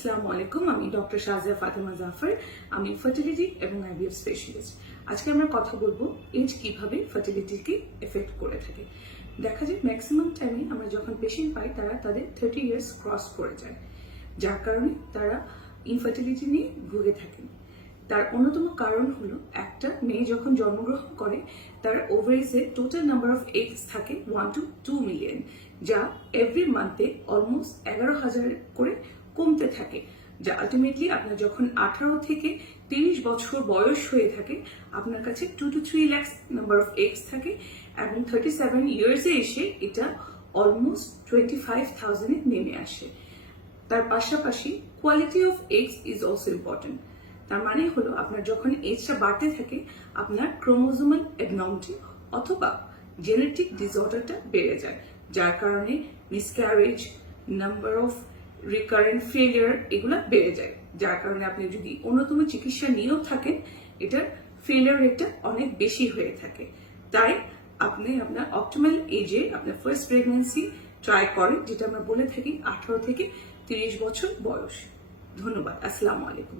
আসসালামু আলাইকুম। আমি ডক্টর শাহজিয়া ফাতেমা জাফর। আমি ফার্টিলিটি এবং আইভিএফ স্পেশালিস্ট। আজকে আমরা কথা বলবো এজ কিভাবে ফার্টিলিটিকে এফেক্ট করে থাকে। দেখা যায় ম্যাক্সিমাম টাইমে আমরা যখন পেশেন্ট পাই তারা তাদের 30 ইয়ার্স ক্রস করে যায়, যার কারণে তারা ইনফার্টিলিটি নিয়ে ভুগে থাকেন। তার অন্যতম কারণ হলো একটা মেয়ে যখন জন্মগ্রহণ করে তার ওভারিজে টোটাল নাম্বার অফ এগস থাকে 1 to 2 মিলিয়ন, যা এভরি মান্থে অলমোস্ট 11,000 করে কমতে থাকে। যা আলটিমেটলি আপনার যখন 18 থেকে 30 বছর বয়স হয়ে থাকে আপনার কাছে 2 to 3 lakh number of eggs থাকে, এবং 37 ইয়ার্সে এসে এটা অলমোস্ট 25,000 নেমে আসে। তার পাশাপাশি quality of eggs is also important. তার মানে হলো আপনার যখন এজটা বাড়তে থাকে আপনার ক্রোমোজোমাল অ্যাবনর্মালিটি অথবা জেনেটিক ডিসঅর্ডারটা বেড়ে যায়, যার কারণে miscarriage, number of recurrent failure এগুলো বেড়ে যায়, যার কারণে আপনি যদি অন্যতম চিকিৎসা নিয়েও থাকেন এটার ফেলিয়ার রেটটা অনেক বেশি হয়ে থাকে। তাই আপনি আপনার অপটিমাল এজে আপনার ফার্স্ট প্রেগন্যান্সি ট্রাই করেন, যেটা আমরা বলে থাকি 18 থেকে 30 বছর বয়স। ধন্যবাদ। আসসালামু আলাইকুম।